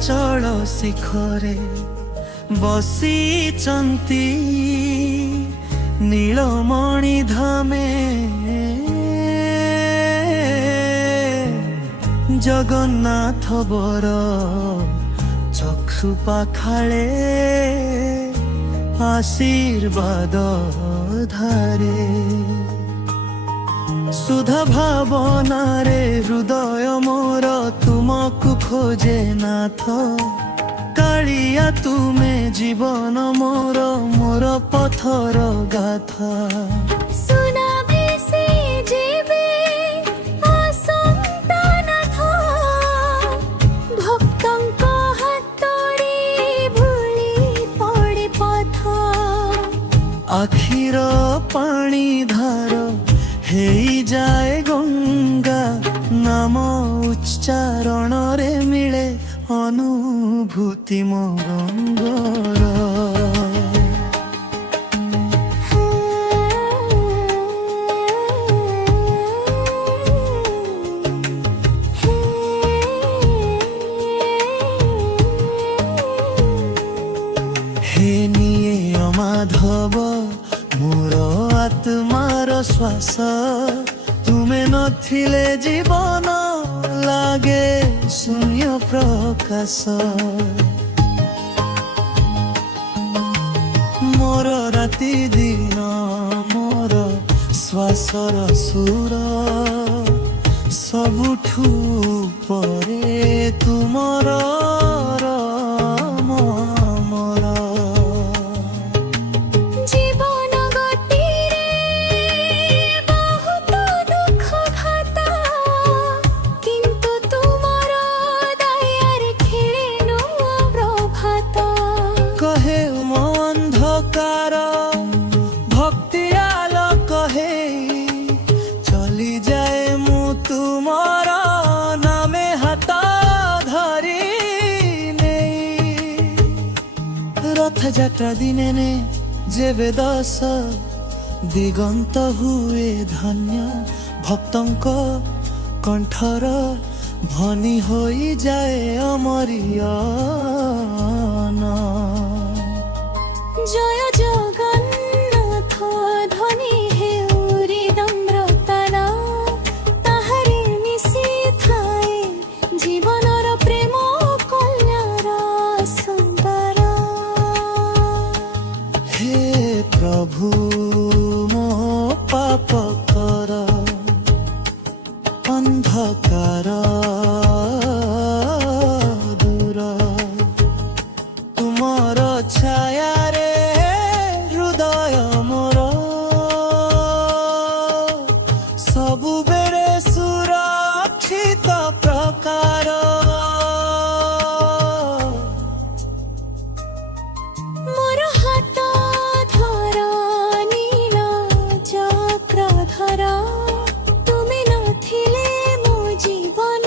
ନୀଳାଚଳ ଶିଖରେ ବସିଛନ୍ତି ନୀଳମଣି ଧାମେ ଜଗନ୍ନାଥ ବର ଚକ୍ଷୁ ପାଖାଳେ ଆଶୀର୍ବାଦ ଧାରେ ସୁଧା ଭାବନାରେ ହୃଦୟ ମୋର ତୁମକୁ ଖୋଜେ ନାଥ କାଳିଆ ତୁମେ ଜୀବନ ମୋର ମୋର ପଥର ଗାଥା আখির পানি ধার হেই যায় গঙ্গা নাম উচ্চারণরে মিলে অনুভূতি মো গঙ্গর হে নিয়ে মাধব মোর আত্মার শ্বাস তুমি নথিলে জীবন লাগে শূন্য প্রকাশ মোর রাতি দিন মোর শ্বাসর সুর সবুঠু পরে তুমর রথযাত্রা দিনে নে যেবে দশ দিগন্ত হুয়ে ধন্য ভক্তঙ্ক কণ্ঠর ধ্বনি হয়ে যায় অমরিয়ন জয় জগন্নাথ ধ্বনি হেউরি নম্রতান তাহারে মিশি থাই জীবনর প্রেম কল্যাণর সুন্দর হে প্রভু মো পাপ কর অন্ধকার দূর তুমর ছায়ারে হৃদয় মোর ସବୁବେଳେ ସୁରକ୍ଷିତ ପ୍ରକାର মোর হাত ধর নীল চক্রধর তুমি নথিলে মো জীবন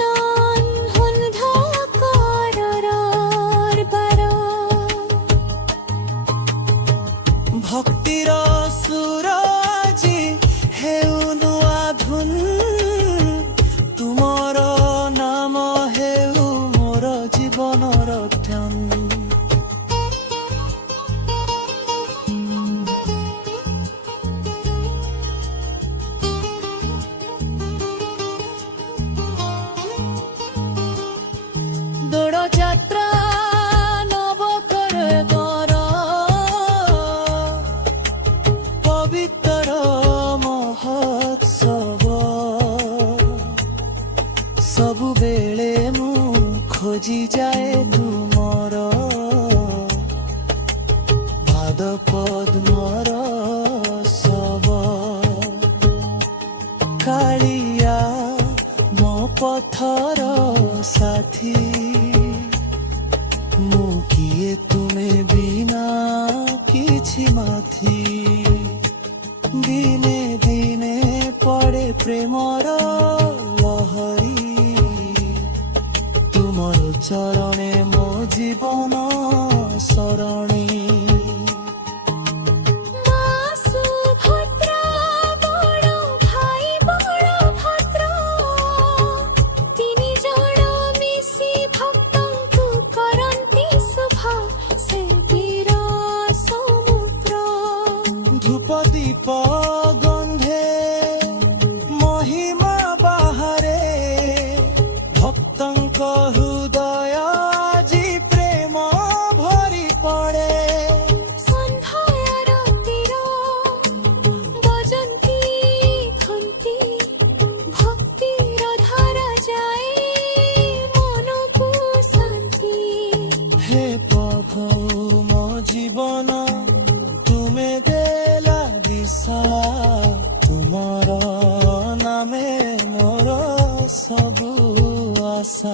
অন্ধকারর বার ভক্তির সুরজি হেউ নুয়া ধুন তুমর নাম হেউ মোর জীবনর ধ্যান দোড় যাত্রা নব করে গর পবিত্র মহোৎসব ସବୁବେଳେ ମୁଁ ଖୋଜି ଯାଏ ତୁମର ପାଦ ପଦ୍ମର ଶବ କାଳିଆ ମୋ ପଥର ସାଥୀ ମୁଁ କିଏ ତୁମେ ବିନା କିଛି ମାଥି দিনে দিনে পড়ে প্রেমর লহরী তুমর চরণে মো জীবন শরণী তিনি জড় মিশি ভক্তଙ୍କୁ ମୋର ସବୁ ଆଶା